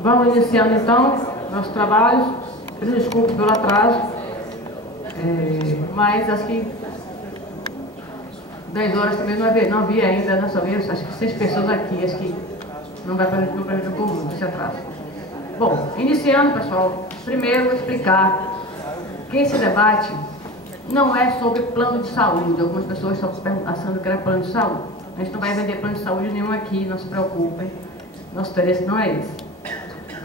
Vamos iniciando então nossos trabalhos. Desculpe pelo atraso, mas acho que 10 horas também não havia ainda, nós só vimos acho que 6 pessoas aqui, acho que não prejudicou muito esse atraso. Bom, iniciando, pessoal, primeiro vou explicar que esse debate não é sobre plano de saúde. Algumas pessoas estão achando que era plano de saúde. A gente não vai vender plano de saúde nenhum aqui, não se preocupem. Nosso interesse não é esse.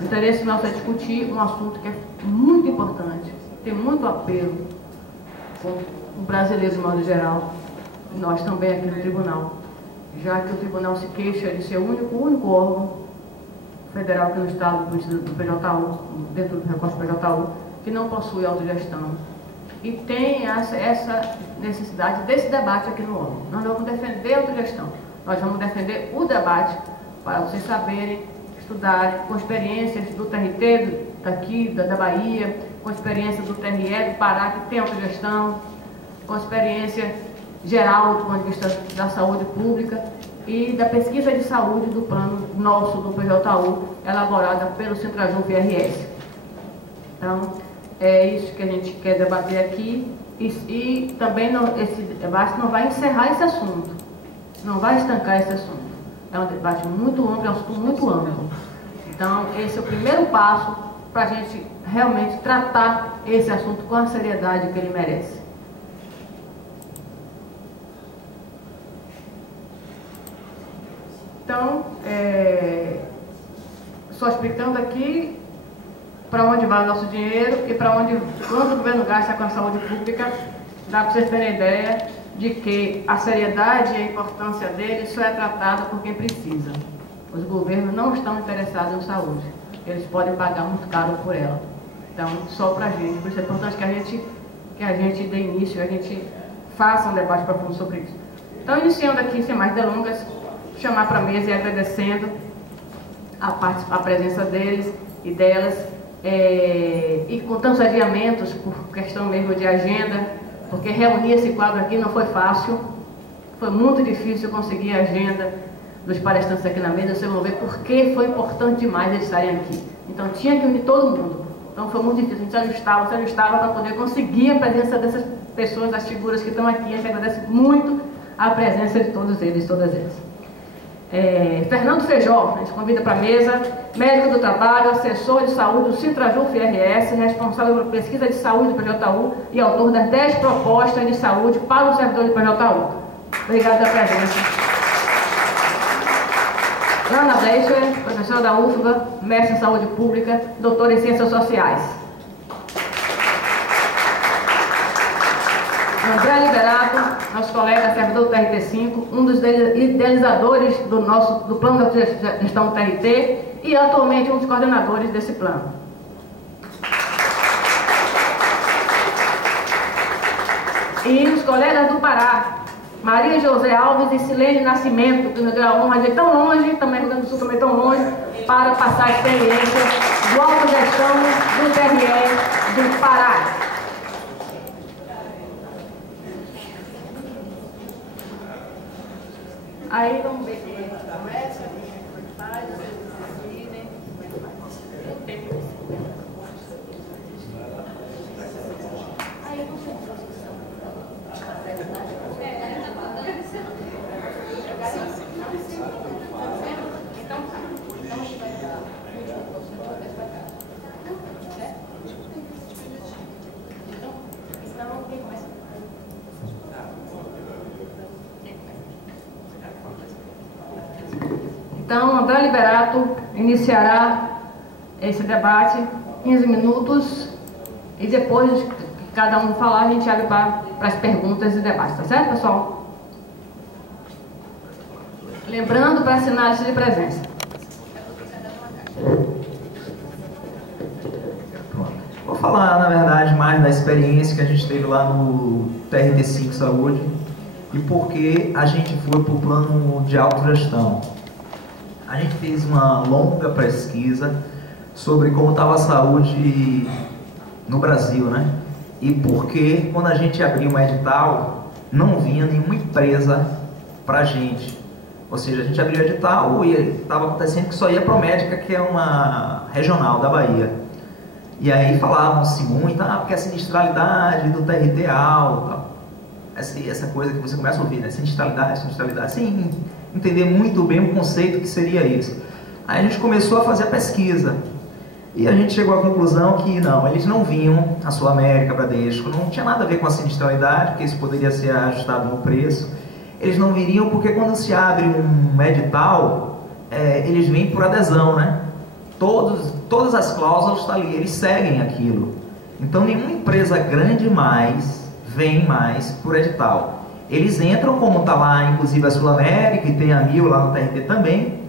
O interesse nosso é discutir um assunto que é muito importante, tem muito apelo com o brasileiro de modo geral, e nós também aqui no tribunal, já que o tribunal se queixa de ser o único órgão federal aqui no estado do PJU, dentro do recurso PJU, que não possui autogestão. E tem essa necessidade desse debate aqui no órgão. Nós não vamos defender a autogestão, nós vamos defender o debate para vocês saberem, estudarem, com experiências do TRT daqui, da Bahia, com experiência do TRE do Pará, que tem autogestão, com experiência geral do ponto de vista da saúde pública e da pesquisa de saúde do plano nosso do PJU, elaborada pelo Centrajum VRS. Então, é isso que a gente quer debater aqui e também esse debate não vai encerrar esse assunto, não vai estancar esse assunto. É um debate muito amplo, é um assunto muito amplo. Então, esse é o primeiro passo para a gente realmente tratar esse assunto com a seriedade que ele merece. Então, só explicando aqui para onde vai o nosso dinheiro e para quanto o governo gasta com a saúde pública, dá para vocês terem ideia de que a seriedade e a importância dele só é tratada por quem precisa. Os governos não estão interessados em saúde, eles podem pagar muito caro por ela. Então, só para a gente, por isso é importante que a gente dê início, que a gente faça um debate profundo sobre isso. Então, iniciando aqui, sem mais delongas, chamar para a mesa e agradecendo a presença deles e delas, e com tantos adiamentos, por questão mesmo de agenda, porque reunir esse quadro aqui não foi fácil, foi muito difícil conseguir a agenda dos palestrantes aqui na mesa. Vocês vão ver por que foi importante demais eles estarem aqui. Então tinha que unir todo mundo, então foi muito difícil, a gente se ajustava para poder conseguir a presença dessas pessoas, das figuras que estão aqui. A gente agradece muito a presença de todos eles, todas elas. Fernando Feijó, a gente convida para a mesa, médico do trabalho, assessor de saúde do Centrajum FRS, responsável pela pesquisa de saúde do PJU e autor das 10 propostas de saúde para o servidor do PJU. Obrigado pela presença. Ana Bleicher, professora da UFBA, mestre em saúde pública, doutora em ciências sociais. André Liberato, nosso colega servidor do TRT5, um dos idealizadores do plano de gestão do TRT e atualmente um dos coordenadores desse plano. E os colegas do Pará, Maria José Alves e Silene Nascimento, que nos deu a honra de ir tão longe, também Rio Grande do Sul também tão longe, para passar a experiência do autogestão do TRE do Pará. Aí vamos ver quem começa, quem faz, vocês decidem. Aí eu não sei. Então, André Liberato iniciará esse debate, 15 minutos, e depois que cada um falar, a gente abre para as perguntas e debates, tá certo, pessoal? Lembrando para assinar a lista de presença. Vou falar, na verdade, mais da experiência que a gente teve lá no TRT5 Saúde e por que a gente foi para o plano de autogestão. A gente fez uma longa pesquisa sobre como estava a saúde no Brasil, né? E por que, quando a gente abriu um edital, não vinha nenhuma empresa para a gente. Ou seja, a gente abriu o edital e estava acontecendo que só ia Promédica, que é uma regional da Bahia. E aí falavam-se muito, porque a sinistralidade do TRT é alta, essa coisa que você começa a ouvir, né? Sinistralidade, sem entender muito bem o conceito que seria isso. Aí a gente começou a fazer a pesquisa e a gente chegou à conclusão que não, eles não vinham a Sul América, Bradesco, não tinha nada a ver com a sinistralidade, porque isso poderia ser ajustado no preço. Eles não viriam porque quando se abre um edital, eles vêm por adesão, né? Todas as cláusulas estão ali, eles seguem aquilo. Então nenhuma empresa grande mais vem mais por edital. Eles entram, como está lá, inclusive a Sul América, e tem a Mil lá no TRT também,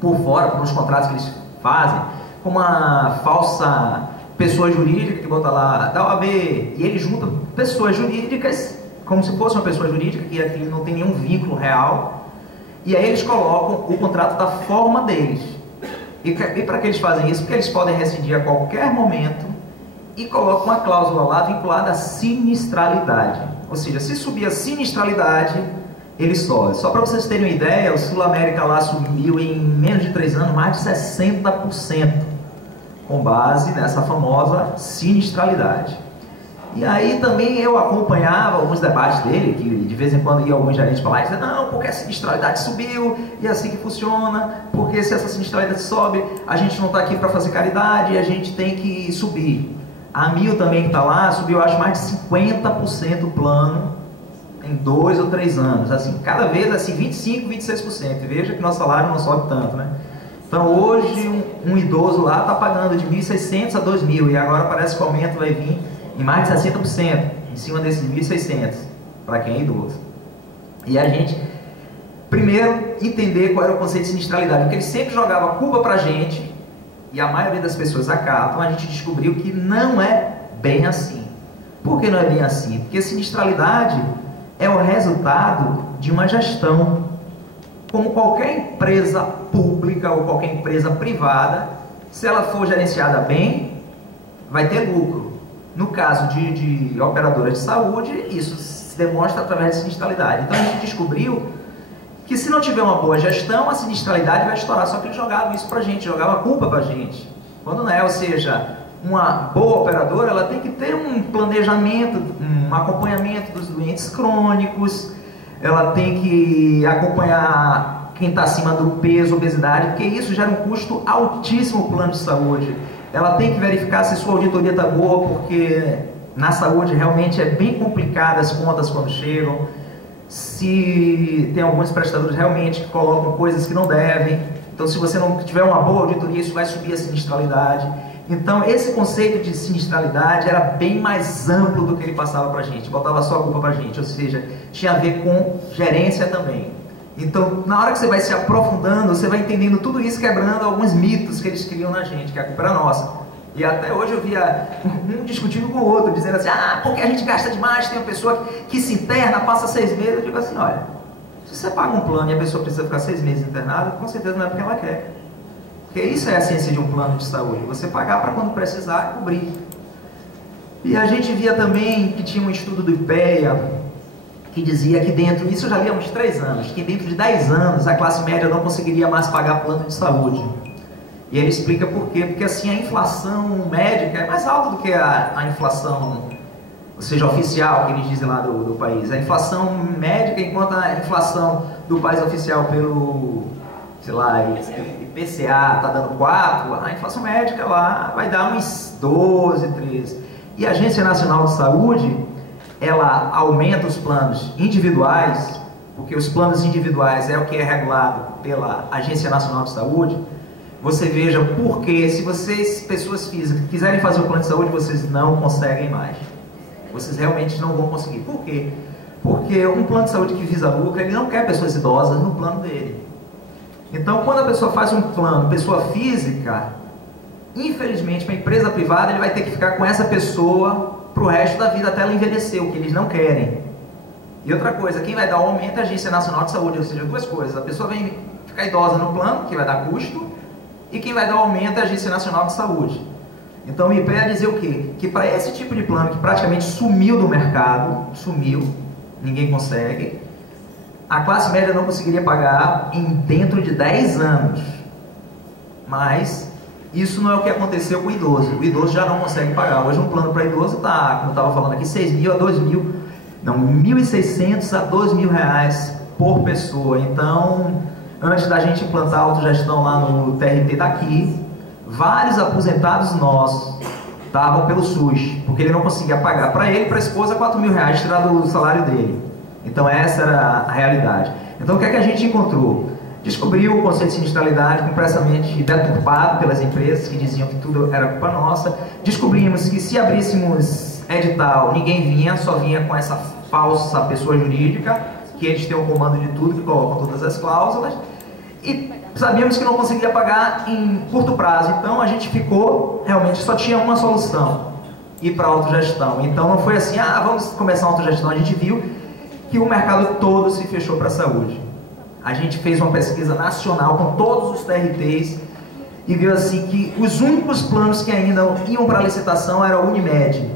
por fora, por uns contratos que eles fazem, com uma falsa pessoa jurídica que bota lá da OAB, e eles juntam pessoas jurídicas, como se fosse uma pessoa jurídica, que aqui não tem nenhum vínculo real, e aí eles colocam o contrato da forma deles. E para que eles fazem isso? Porque eles podem rescindir a qualquer momento e colocam uma cláusula lá vinculada à sinistralidade. Ou seja, se subir a sinistralidade, ele sobe. Só para vocês terem uma ideia, o Sul América lá subiu em menos de 3 anos mais de 60%, com base nessa famosa sinistralidade. E aí também eu acompanhava alguns debates dele, que de vez em quando ia alguns gerentes falar, dizendo, não, porque a sinistralidade subiu, e é assim que funciona, porque se essa sinistralidade sobe, a gente não está aqui para fazer caridade, a gente tem que subir. A Mil também que está lá, subiu acho mais de 50% o plano em 2 ou 3 anos, assim, cada vez assim 25%, 26%, veja que nosso salário não sobe tanto, né? Então hoje um idoso lá está pagando de 1.600 a 2.000 e agora parece que o aumento vai vir em mais de 60% em cima desses 1.600 para quem é idoso. E a gente primeiro entender qual era o conceito de sinistralidade, porque ele sempre jogava culpa para a gente e a maioria das pessoas acatam. A gente descobriu que não é bem assim. Por que não é bem assim? Porque sinistralidade é o resultado de uma gestão. Como qualquer empresa pública ou qualquer empresa privada, se ela for gerenciada bem, vai ter lucro. No caso de operadoras de saúde, isso se demonstra através de sinistralidade. Então a gente descobriu que se não tiver uma boa gestão, a sinistralidade vai estourar. Só que eles jogavam isso pra gente, jogavam a culpa pra gente. Quando não é, ou seja, uma boa operadora, ela tem que ter um planejamento, um acompanhamento dos doentes crônicos, ela tem que acompanhar quem está acima do peso, obesidade, porque isso gera um custo altíssimo para o plano de saúde. Ela tem que verificar se sua auditoria está boa, porque na saúde realmente é bem complicado as contas quando chegam, se tem alguns prestadores realmente que colocam coisas que não devem. Então se você não tiver uma boa auditoria, isso vai subir a sinistralidade. Então esse conceito de sinistralidade era bem mais amplo do que ele passava para a gente, botava só a culpa para a gente, ou seja, tinha a ver com gerência também. Então na hora que você vai se aprofundando, você vai entendendo tudo isso, quebrando alguns mitos que eles criam na gente, que a culpa era nossa. E até hoje eu via um discutindo com o outro, dizendo assim, porque a gente gasta demais, tem uma pessoa que se interna, passa 6 meses, eu digo assim, olha, se você paga um plano e a pessoa precisa ficar 6 meses internada, com certeza não é porque ela quer. Porque isso é a essência de um plano de saúde, você pagar para quando precisar cobrir. E a gente via também que tinha um estudo do IPEA que dizia que dentro, isso eu já li há uns 3 anos, que dentro de 10 anos a classe média não conseguiria mais pagar plano de saúde. E ele explica por quê, porque assim a inflação médica é mais alta do que a inflação, ou seja, oficial, que eles dizem lá do país. A inflação médica, enquanto a inflação do país oficial pelo, sei lá, IPCA está dando 4, a inflação médica lá vai dar uns 12, 13. E a Agência Nacional de Saúde, ela aumenta os planos individuais, porque os planos individuais é o que é regulado pela Agência Nacional de Saúde. Você veja porque se vocês, pessoas físicas, quiserem fazer o plano de saúde, vocês não conseguem mais. Vocês realmente não vão conseguir. Por quê? Porque um plano de saúde que visa lucro, ele não quer pessoas idosas no plano dele. Então, quando a pessoa faz um plano, pessoa física, infelizmente, para a empresa privada, ele vai ter que ficar com essa pessoa para o resto da vida até ela envelhecer, o que eles não querem. E outra coisa, quem vai dar o aumento é a Agência Nacional de Saúde, ou seja, duas coisas. A pessoa vem ficar idosa no plano, que vai dar custo, e quem vai dar o aumento é a Agência Nacional de Saúde. Então o IPEA dizer o quê? Que para esse tipo de plano que praticamente sumiu do mercado, sumiu, ninguém consegue, a classe média não conseguiria pagar dentro de 10 anos. Mas isso não é o que aconteceu com o idoso. O idoso já não consegue pagar. Hoje um plano para idoso está, como eu estava falando aqui, 6.000 a 2.000, não, 1.600 a 2.000 reais por pessoa. Então, antes da gente implantar a autogestão lá no TRT daqui, vários aposentados nossos estavam pelo SUS, porque ele não conseguia pagar para ele e para a esposa 4.000 reais tirado do salário dele. Então essa era a realidade. Então o que é que a gente encontrou? Descobriu o conceito de sinistralidade completamente deturpado pelas empresas que diziam que tudo era culpa nossa. Descobrimos que se abríssemos edital, ninguém vinha, só vinha com essa falsa pessoa jurídica, que eles têm o comando de tudo, que colocam todas as cláusulas. E sabíamos que não conseguia pagar em curto prazo. Então a gente ficou, realmente só tinha uma solução: ir para a autogestão. Então não foi assim, vamos começar a autogestão. A gente viu que o mercado todo se fechou para a saúde. A gente fez uma pesquisa nacional com todos os TRTs e viu assim que os únicos planos que ainda iam para a licitação era a Unimed.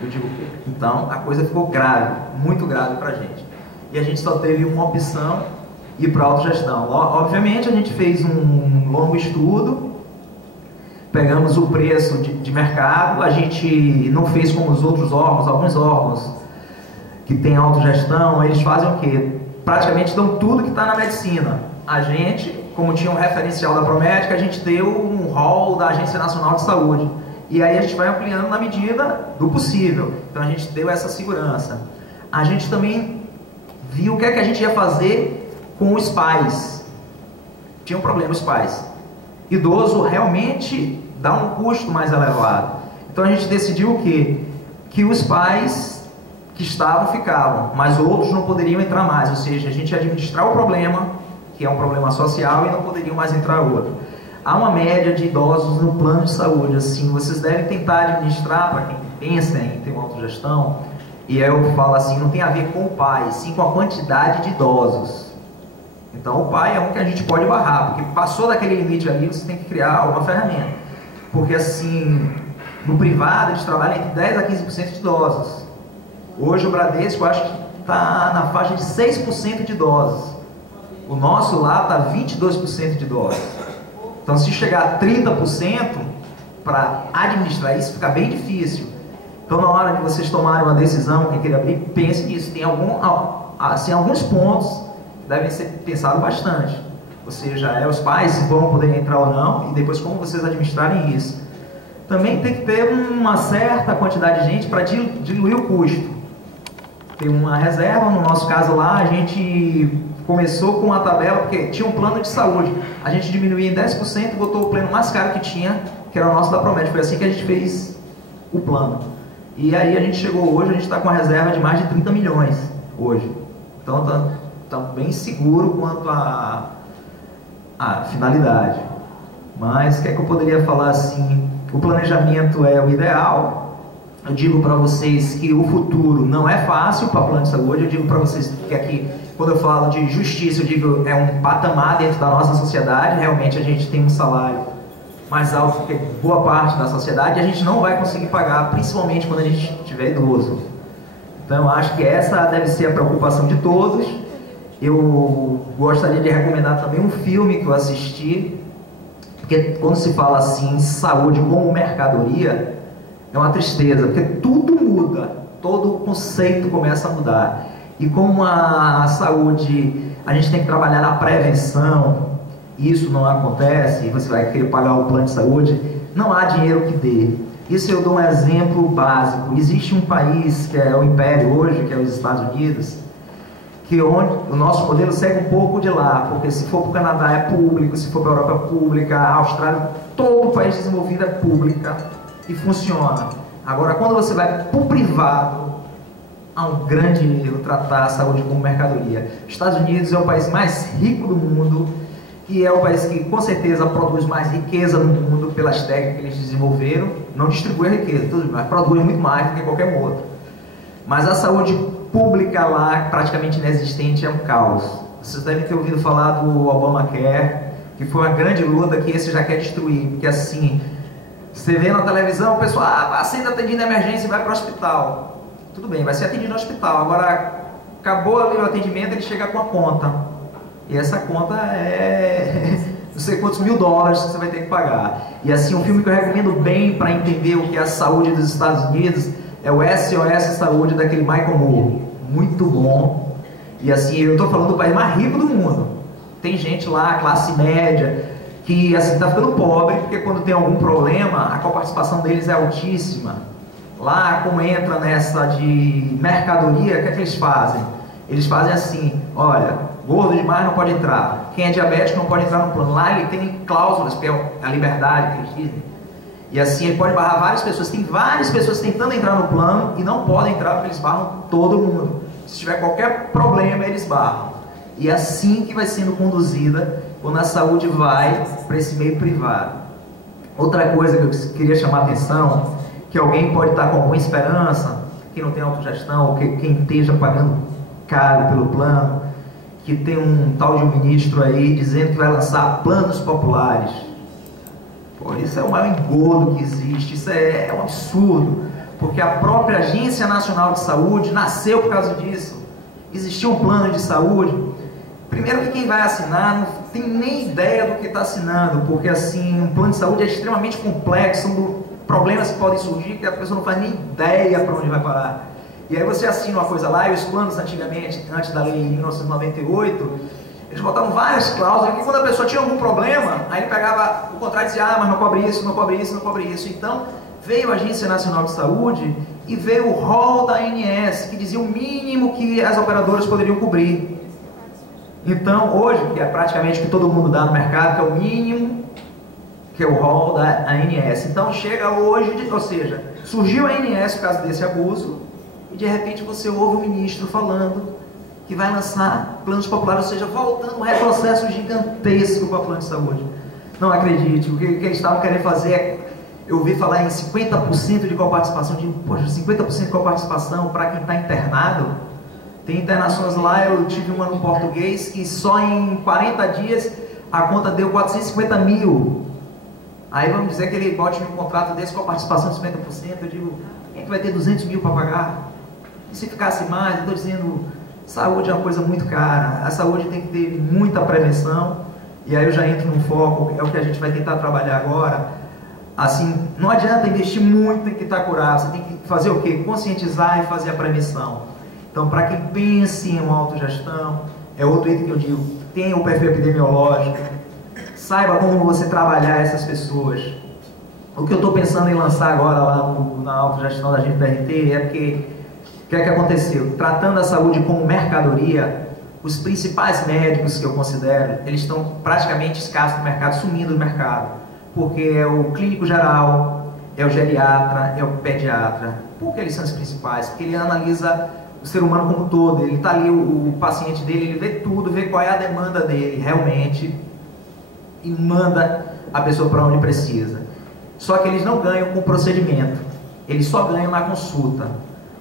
Eu digo, então a coisa ficou grave, muito grave para a gente. E a gente só teve uma opção: ir para a autogestão. Obviamente a gente fez um longo estudo, pegamos o preço de mercado, a gente não fez como os outros órgãos, alguns órgãos que têm autogestão, eles fazem o quê? Praticamente dão tudo que está na medicina. A gente, como tinha um referencial da Promédica, a gente deu um rol da Agência Nacional de Saúde. E aí a gente vai ampliando na medida do possível. Então a gente deu essa segurança. A gente também viu o que é que a gente ia fazer com os pais. Tinha um problema os pais. Idoso realmente dá um custo mais elevado. Então a gente decidiu o quê? Que os pais que estavam, ficavam, mas outros não poderiam entrar mais, ou seja, a gente ia administrar o problema, que é um problema social, e não poderiam mais entrar outro. Há uma média de idosos no plano de saúde, assim, vocês devem tentar administrar, para quem pensa em ter uma autogestão, e aí eu falo assim, não tem a ver com o pai, sim com a quantidade de idosos. Então o pai é um que a gente pode barrar, porque passou daquele limite ali, você tem que criar uma ferramenta. Porque assim, no privado eles trabalham entre 10 a 15% de idosos. Hoje o Bradesco, eu acho que está na faixa de 6% de idosos. O nosso lá está 22% de idosos. Então se chegar a 30%, para administrar isso fica bem difícil. Então na hora de vocês tomarem uma decisão, quem queira abrir, pense nisso. Tem alguns pontos que devem ser pensados bastante. Ou seja, os pais se vão poder entrar ou não, e depois como vocês administrarem isso. Também tem que ter uma certa quantidade de gente para diluir o custo. Tem uma reserva, no nosso caso lá, a gente começou com uma tabela, porque tinha um plano de saúde. A gente diminuía em 10% e botou o plano mais caro que tinha, que era o nosso da Promed. Foi assim que a gente fez o plano. E aí a gente chegou hoje, a gente está com uma reserva de mais de 30 milhões hoje. Então está bem seguro quanto à finalidade. Mas o que é que eu poderia falar assim? O planejamento é o ideal. Eu digo para vocês que o futuro não é fácil para plano de saúde. Eu digo para vocês que aqui, quando eu falo de justiça, eu digo é um patamar dentro da nossa sociedade. Realmente a gente tem um salário mais alto que boa parte da sociedade e a gente não vai conseguir pagar, principalmente quando a gente estiver idoso. Então eu acho que essa deve ser a preocupação de todos. Eu gostaria de recomendar também um filme que eu assisti, porque quando se fala assim, saúde como mercadoria, é uma tristeza, porque tudo muda, todo o conceito começa a mudar. E como a saúde, a gente tem que trabalhar na prevenção, e isso não acontece, e você vai querer pagar o plano de saúde, não há dinheiro que dê. Isso eu dou um exemplo básico. Existe um país que é o império hoje, que é os Estados Unidos, que onde o nosso modelo segue um pouco de lá, porque se for para o Canadá é público, se for para a Europa é pública, a Austrália, todo país desenvolvido é pública e funciona. Agora, quando você vai para o privado, há um grande erro tratar a saúde como mercadoria. Os Estados Unidos é o país mais rico do mundo e é o país que com certeza produz mais riqueza no mundo pelas técnicas que eles desenvolveram. Não distribui a riqueza, tudo, mas produz muito mais do que qualquer outro. Mas a saúde pública lá, praticamente inexistente, é um caos. Vocês devem ter ouvido falar do Obamacare, que foi uma grande luta que esse já quer destruir, porque assim, você vê na televisão, o pessoal, vai sendo atendido em emergência e vai para o hospital. Tudo bem, vai ser atendido no hospital. Agora, acabou ali o atendimento, ele chega com a conta. E essa conta é não sei quantos $1000 que você vai ter que pagar. E assim, um filme que eu recomendo bem para entender o que é a saúde dos Estados Unidos é o SOS Saúde, daquele Michael Moore. Muito bom. E assim, eu estou falando do país mais rico do mundo. Tem gente lá, classe média, que assim está ficando pobre, porque quando tem algum problema, a coparticipação deles é altíssima. Lá, como entra nessa de mercadoria, o que é que eles fazem? Eles fazem assim, olha, gordo demais não pode entrar, quem é diabético não pode entrar no plano. Lá ele tem cláusulas, que é a liberdade que eles dizem. E assim, ele pode barrar várias pessoas. Tem várias pessoas tentando entrar no plano e não podem entrar porque eles barram todo mundo. Se tiver qualquer problema, eles barram. E é assim que vai sendo conduzida quando a saúde vai para esse meio privado. Outra coisa que eu queria chamar a atenção, que alguém pode estar com alguma esperança, quem não tem autogestão, ou quem esteja pagando caro pelo plano, que tem um tal de um ministro aí dizendo que vai lançar planos populares. Pô, isso é o maior engodo que existe, isso é um absurdo, porque a própria Agência Nacional de Saúde nasceu por causa disso. Existia um plano de saúde. Primeiro que quem vai assinar não tem nem ideia do que está assinando, porque assim, um plano de saúde é extremamente complexo, são problemas que podem surgir que a pessoa não faz nem ideia para onde vai parar. E aí você assina uma coisa lá, e os planos antigamente, antes da lei de 1998, eles botavam várias cláusulas, que quando a pessoa tinha algum problema, aí ele pegava o contrato e dizia, ah, mas não cobre isso, não cobre isso, não cobre isso. Então, veio a Agência Nacional de Saúde e veio o rol da ANS, que dizia o mínimo que as operadoras poderiam cobrir. Então, hoje, que é praticamente o que todo mundo dá no mercado, que é o mínimo, que é o rol da ANS. Então, chega hoje, ou seja, surgiu a ANS por causa desse abuso, e de repente você ouve o ministro falando que vai lançar planos populares, ou seja, voltando um retrocesso gigantesco para o plano de saúde. Não acredite, o que eles estavam querendo fazer é, eu ouvi falar em 50% de coparticipação, de, poxa, 50% de coparticipação para quem está internado. Tem internações lá, eu tive uma no português, que só em 40 dias a conta deu 450 mil. Aí vamos dizer que ele bote um contrato desse com a participação de 50%, eu digo, quem é que vai ter 200 mil para pagar? E se ficasse mais, eu estou dizendo, saúde é uma coisa muito cara, a saúde tem que ter muita prevenção, e aí eu já entro no foco, é o que a gente vai tentar trabalhar agora. Assim, não adianta investir muito em tentar curar, você tem que fazer o quê? Conscientizar e fazer a prevenção. Então, para quem pense em uma autogestão, é outro item que eu digo, tenha o perfil epidemiológico, saiba como você trabalhar essas pessoas. O que eu estou pensando em lançar agora lá na autogestão da gente PRT é porque, o que é que aconteceu? Tratando a saúde como mercadoria, os principais médicos que eu considero, eles estão praticamente escassos no mercado, sumindo do mercado, porque é o clínico geral, é o geriatra, é o pediatra. Por que eles são os principais? Porque ele analisa o ser humano como um todo, ele está ali, o paciente dele, ele vê tudo, vê qual é a demanda dele realmente e manda a pessoa para onde precisa. Só que eles não ganham com o procedimento, eles só ganham na consulta.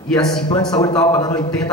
E assim, plano de saúde estava pagando R$80.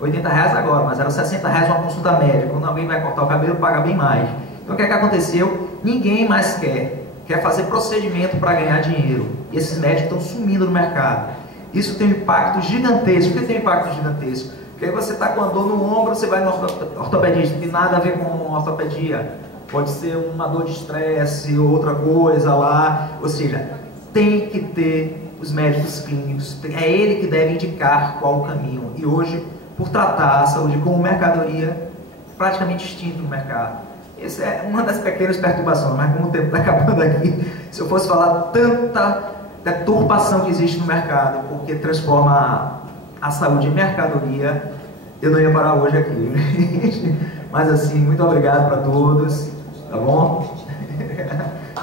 R$80 agora, mas era R$60 uma consulta médica. Quando alguém vai cortar o cabelo, paga bem mais. Então o que é que aconteceu? Ninguém mais quer fazer procedimento para ganhar dinheiro. E esses médicos estão sumindo no mercado. Isso tem um impacto gigantesco. Por que tem um impacto gigantesco? Porque aí você está com a dor no ombro, você vai no ortopedista, não tem nada a ver com ortopedia. Pode ser uma dor de estresse ou outra coisa lá. Ou seja, tem que ter os médicos clínicos. É ele que deve indicar qual o caminho. E hoje, por tratar a saúde como mercadoria, praticamente extinto no mercado. Essa é uma das pequenas perturbações, mas como o tempo está acabando aqui, se eu fosse falar tanta deturpação que existe no mercado, porque transforma a saúde em mercadoria, eu não ia parar hoje aqui. Mas assim, muito obrigado para todos, tá bom?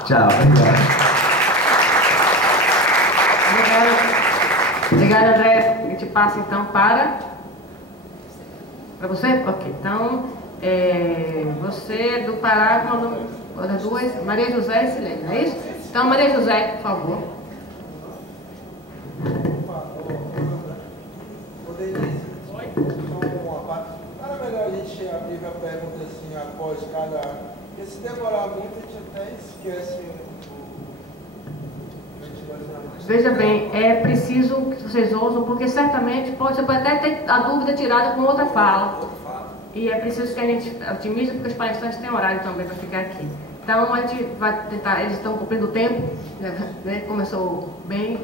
Tchau, obrigado. Obrigada, André. A gente passa então para você? Ok, então você do Pará, olha, duas, Maria José e Silene, não é isso? Então, Maria José, por favor. Era melhor a gente abrir a pergunta assim após cada. Porque se demorar muito, a gente até esquece. veja bem, é preciso que vocês ouçam, porque certamente você pode até ter a dúvida tirada com outra fala. E é preciso que a gente otimize, porque os palestrantes têm horário também para ficar aqui. Então, a gente vai tentar, eles estão cumprindo o tempo, né? Começou bem,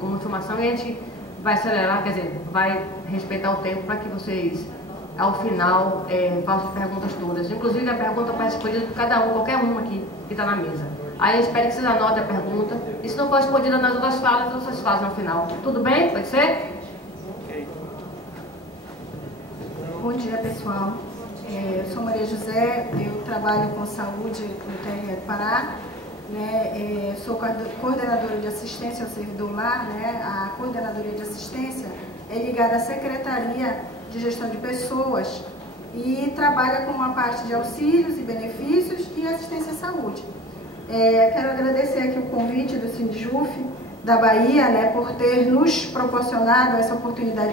com informação, e a gente vai acelerar, quer dizer, vai respeitar o tempo para que vocês, ao final, façam as perguntas todas. Inclusive, a pergunta pode ser respondida por cada um, qualquer um aqui que está na mesa. Aí eu espero que vocês anotem a pergunta. E se não for respondida nas outras falas, vocês fazem no final. Tudo bem? Pode ser? Bom dia, pessoal. Eu sou Maria José, eu trabalho com saúde no TRE do Pará, né? Sou coordenadora de assistência ao servidor lar, né? A coordenadoria de assistência é ligada à Secretaria de Gestão de Pessoas e trabalha com uma parte de auxílios e benefícios e assistência à saúde. Quero agradecer aqui o convite do Sindjuf da Bahia, né, por ter nos proporcionado essa oportunidade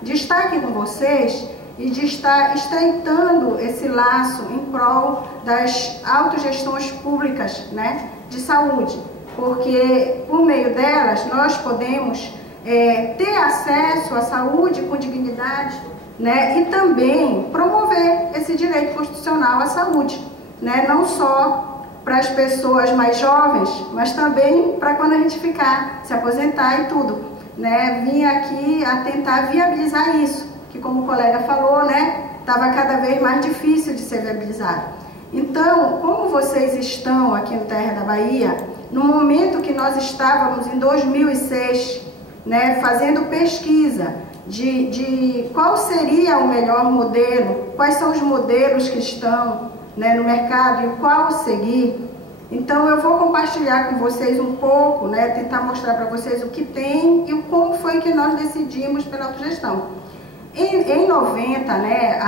de estar aqui com vocês e de estar estreitando esse laço em prol das autogestões públicas, né, de saúde, porque por meio delas nós podemos ter acesso à saúde com dignidade, né, e também promover esse direito constitucional à saúde, né, não só para as pessoas mais jovens, mas também para quando a gente ficar, se aposentar e tudo, né, vim aqui a tentar viabilizar isso, que como o colega falou, né, estava cada vez mais difícil de ser viabilizado. Então, como vocês estão aqui no TRE da Bahia, no momento que nós estávamos em 2006, né, fazendo pesquisa de qual seria o melhor modelo, quais são os modelos que estão, né, no mercado e o qual seguir, então eu vou compartilhar com vocês um pouco, né, tentar mostrar para vocês o que tem e como foi que nós decidimos pela autogestão. Em 90, né,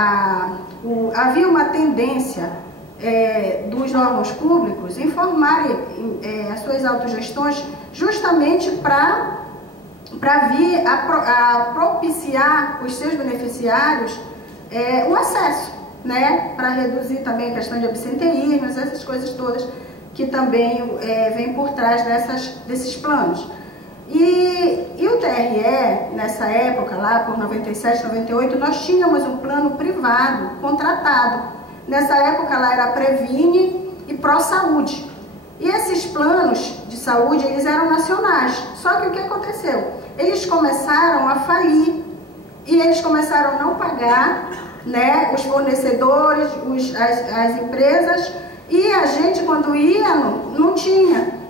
havia uma tendência dos órgãos públicos em formarem as suas autogestões justamente para vir a propiciar os seus beneficiários o acesso, né, para reduzir também a questão de absenteísmo, essas coisas todas que também vêm por trás desses planos. E o TRE, nessa época, lá por 97, 98, nós tínhamos um plano privado, contratado. Nessa época lá era Previne e ProSaúde. E esses planos de saúde, eles eram nacionais. Só que o que aconteceu? Eles começaram a falir e eles começaram a não pagar, né, os fornecedores, as empresas, e a gente, quando ia, não tinha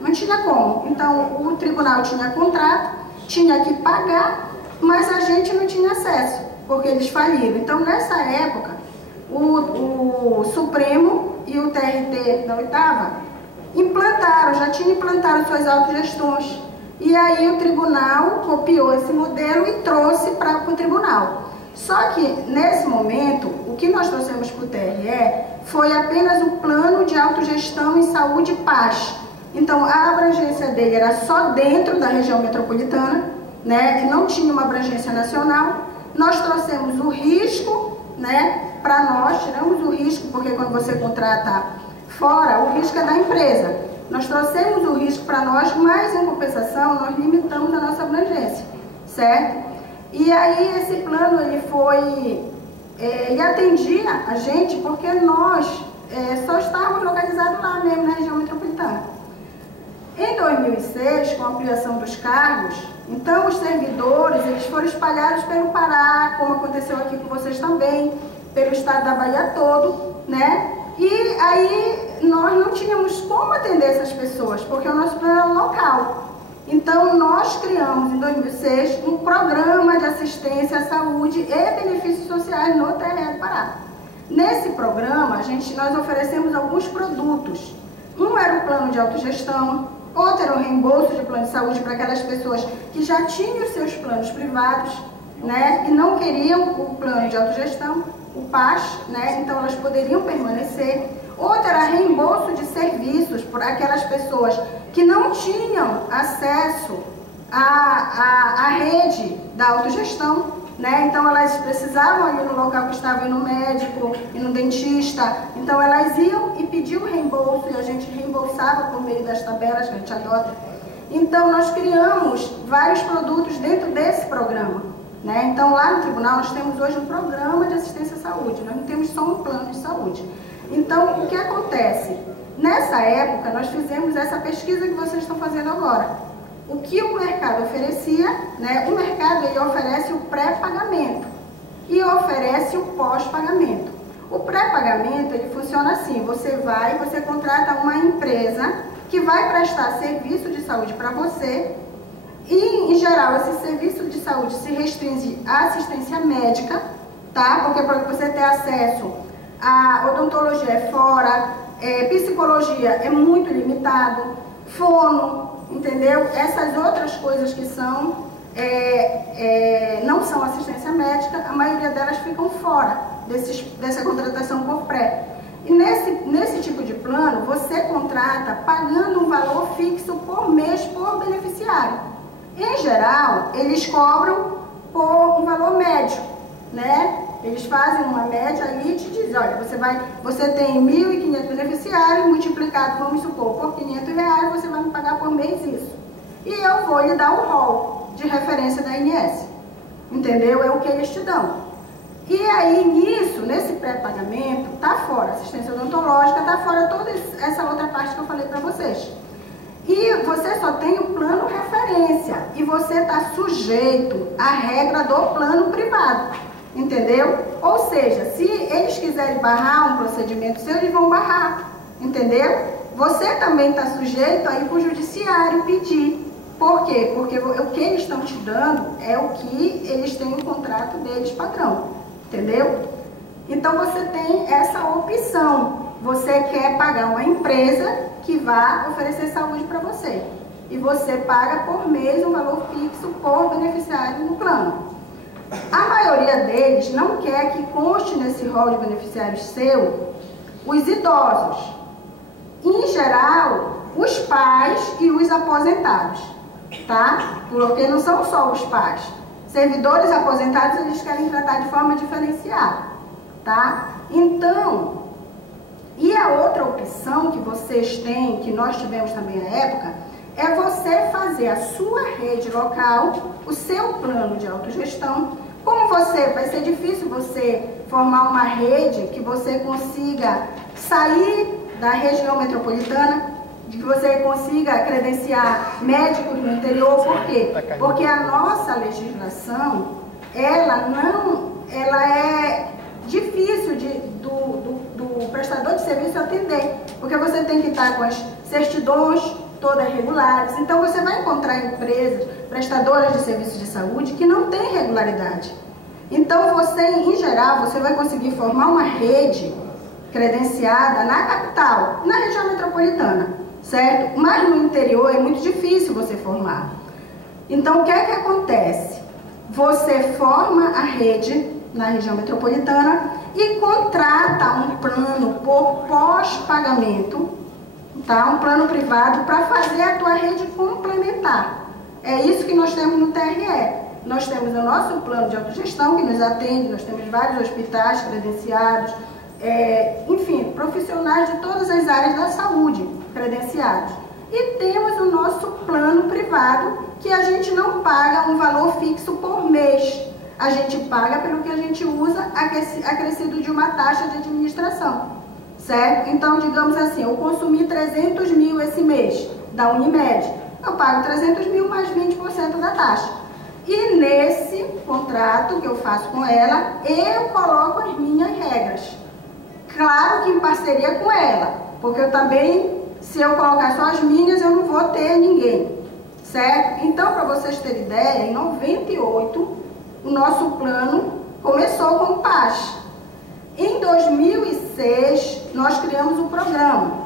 como. Então, o tribunal tinha contrato, tinha que pagar, mas a gente não tinha acesso, porque eles faliram. Então, nessa época, o Supremo e o TRT da 8ª já tinham implantado suas autogestões. E aí o tribunal copiou esse modelo e trouxe para o tribunal. Só que, nesse momento, o que nós trouxemos para o TRE foi apenas um plano de autogestão em saúde PAS. Então, a abrangência dele era só dentro da região metropolitana, né? Não tinha uma abrangência nacional. Nós trouxemos o risco, né, para nós, tiramos o risco, porque quando você contrata fora, o risco é da empresa. Nós trouxemos o risco para nós, mas em compensação, nós limitamos a nossa abrangência, certo? E aí esse plano, ele foi, e atendia a gente, porque nós só estávamos localizados lá mesmo, na região metropolitana. Em 2006, com a ampliação dos cargos, então os servidores, eles foram espalhados pelo Pará, como aconteceu aqui com vocês também, pelo estado da Bahia todo, né? E aí nós não tínhamos como atender essas pessoas, porque o nosso plano era local. Então nós criamos em 2006 um programa de assistência à saúde e benefícios sociais no TRE do Pará. Nesse programa, nós oferecemos alguns produtos. Um era o plano de autogestão, outro era o reembolso de plano de saúde para aquelas pessoas que já tinham seus planos privados, né, e não queriam o plano de autogestão, o PAS, né, então elas poderiam permanecer. Outro era reembolso de serviços por aquelas pessoas que não tinham acesso à rede da autogestão, né, então elas precisavam ir no local que estava, ir no médico, ir no dentista, então elas iam e pediam reembolso e a gente reembolsava por meio das tabelas que a gente adota. Então, nós criamos vários produtos dentro desse programa, né? Então, lá no tribunal, nós temos hoje um programa de assistência à saúde, nós não temos só um plano de saúde. Então, o que acontece? Nessa época, nós fizemos essa pesquisa que vocês estão fazendo agora. O que o mercado oferecia, né? O mercado ele oferece o pré-pagamento e oferece o pós-pagamento. O pré-pagamento, ele funciona assim, você contrata uma empresa que vai prestar serviço de saúde para você e, em geral, esse serviço de saúde se restringe à assistência médica, tá? Porque para você ter acesso à odontologia é fora, psicologia é muito limitado, fono, entendeu? Essas outras coisas que são, não são assistência médica, a maioria delas ficam fora dessa contratação por pré. E nesse tipo de plano, você contrata pagando um valor fixo por mês por beneficiário. Em geral, eles cobram por um valor médio, né? Eles fazem uma média ali e te dizem, olha, você tem 1.500 beneficiários, multiplicado, vamos supor, por R$500, você vai me pagar por mês isso. E eu vou lhe dar o rol de referência da INS. Entendeu? É o que eles te dão. E aí, nesse pré-pagamento, está fora assistência odontológica, está fora toda essa outra parte que eu falei para vocês. E você só tem o plano referência e você está sujeito à regra do plano privado, entendeu? Ou seja, se eles quiserem barrar um procedimento seu, eles vão barrar, entendeu? Você também está sujeito a ir para o judiciário pedir. Por quê? Porque o que eles estão te dando é o que eles têm no contrato deles padrão. Entendeu? Então, você tem essa opção. Você quer pagar uma empresa que vai oferecer saúde para você. E você paga por mês um valor fixo por beneficiário no plano. A maioria deles não quer que conste nesse rol de beneficiários seu os idosos. Em geral, os pais e os aposentados. Tá? Porque não são só os pais. Servidores aposentados, eles querem tratar de forma diferenciada, tá? Então, e a outra opção que vocês têm, que nós tivemos também na época, é você fazer a sua rede local, o seu plano de autogestão. Como vai ser difícil você formar uma rede que você consiga sair da região metropolitana, de que você consiga credenciar médicos no interior. Por quê? Porque a nossa legislação, ela é difícil do prestador de serviço atender, porque você tem que estar com as certidões todas regulares. Então, você vai encontrar empresas prestadoras de serviços de saúde que não têm regularidade. Então, em geral, você vai conseguir formar uma rede credenciada na capital, na região metropolitana. Certo? Mas no interior é muito difícil você formar. Então, o que é que acontece? Você forma a rede na região metropolitana e contrata um plano por pós-pagamento, tá? Um plano privado para fazer a tua rede complementar. É isso que nós temos no TRE. Nós temos o nosso plano de autogestão que nos atende, nós temos vários hospitais credenciados, enfim, profissionais de todas as áreas da saúde credenciados. E temos o nosso plano privado, que a gente não paga um valor fixo por mês. A gente paga pelo que a gente usa, acrescido de uma taxa de administração. Certo? Então, digamos assim, eu consumi 300 mil esse mês, da Unimed. Eu pago 300 mil mais 20% da taxa. E nesse contrato que eu faço com ela, eu coloco as minhas regras. Claro que em parceria com ela, porque eu também, se eu colocar só as minhas, eu não vou ter ninguém, certo? Então, para vocês terem ideia, em 98, o nosso plano começou com o PAS. Em 2006, nós criamos o programa.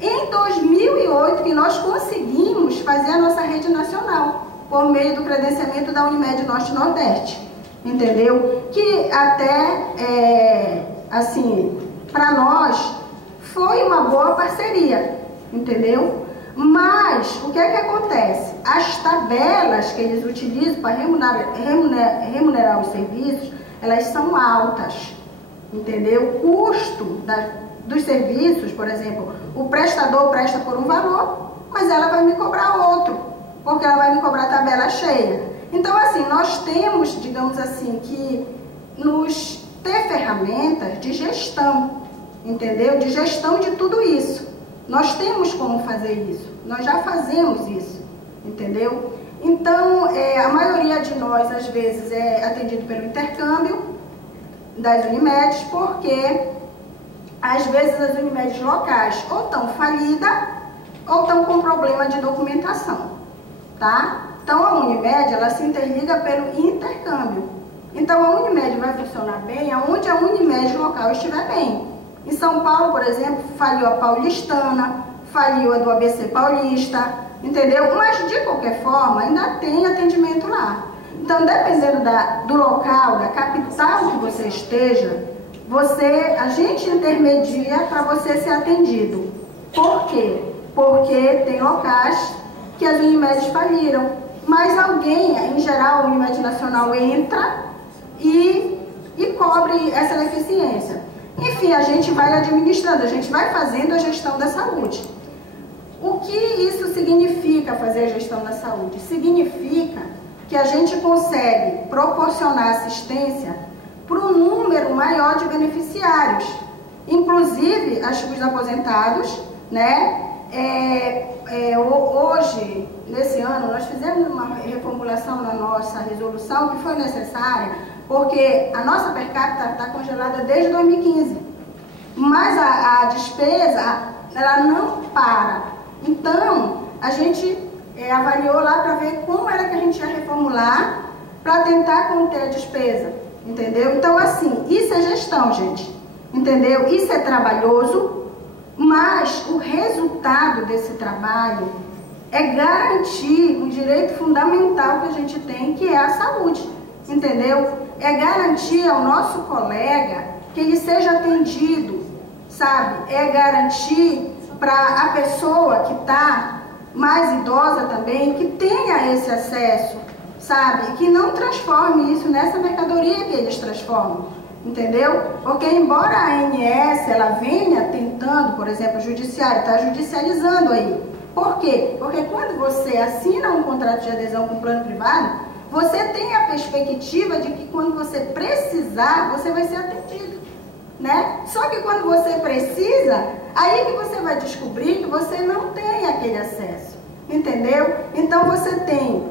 Em 2008, que nós conseguimos fazer a nossa rede nacional, por meio do credenciamento da Unimed Norte e Nordeste, entendeu? Que até, assim, para nós, foi uma boa parceria, entendeu? Mas, o que é que acontece? As tabelas que eles utilizam para remunerar os serviços, elas são altas, entendeu? O custo dos serviços, por exemplo, o prestador presta por um valor, mas ela vai me cobrar outro. porque ela vai me cobrar tabela cheia. Então, assim, nós temos, digamos assim, que nos ter ferramentas de gestão, entendeu? De gestão de tudo isso. Nós temos como fazer isso, nós já fazemos isso, entendeu? Então, a maioria de nós, às vezes, é atendido pelo intercâmbio das Unimedes, porque, às vezes, as Unimedes locais ou estão falidas ou estão com problema de documentação, tá? Então, a Unimed, ela se interliga pelo intercâmbio. Então, a Unimed vai funcionar bem aonde a Unimed local estiver bem. Em São Paulo, por exemplo, faliu a Paulistana, faliu a do ABC Paulista, entendeu? Mas, de qualquer forma, ainda tem atendimento lá. Então, dependendo do local, da capital que você esteja, a gente intermedia para você ser atendido. Por quê? Porque tem locais que as Unimedes faliram. Mas alguém, em geral, a Unimed Nacional entra e cobre essa deficiência. Enfim, a gente vai administrando, a gente vai fazendo a gestão da saúde. O que isso significa, fazer a gestão da saúde? Significa que a gente consegue proporcionar assistência para um número maior de beneficiários, inclusive os aposentados, né? Hoje, nesse ano, nós fizemos uma reformulação na nossa resolução que foi necessária, porque a nossa per capita está congelada desde 2015, mas a despesa, ela não para. Então, a gente avaliou lá para ver como era que a gente ia reformular para tentar conter a despesa, entendeu? Então, assim, isso é gestão, gente, entendeu? Isso é trabalhoso, mas o resultado desse trabalho é garantir um direito fundamental que a gente tem, que é a saúde, entendeu? É garantir ao nosso colega que ele seja atendido, sabe? É garantir para a pessoa que está mais idosa também, que tenha esse acesso, sabe? Que não transforme isso nessa mercadoria que eles transformam, entendeu? Porque embora a ANS, ela venha tentando, por exemplo, o judiciário está judicializando aí. Por quê? Porque quando você assina um contrato de adesão com o plano privado, você tem a perspectiva de que quando você precisar, você vai ser atendido, né? Só que quando você precisa, aí que você vai descobrir que você não tem aquele acesso, entendeu? Então você tem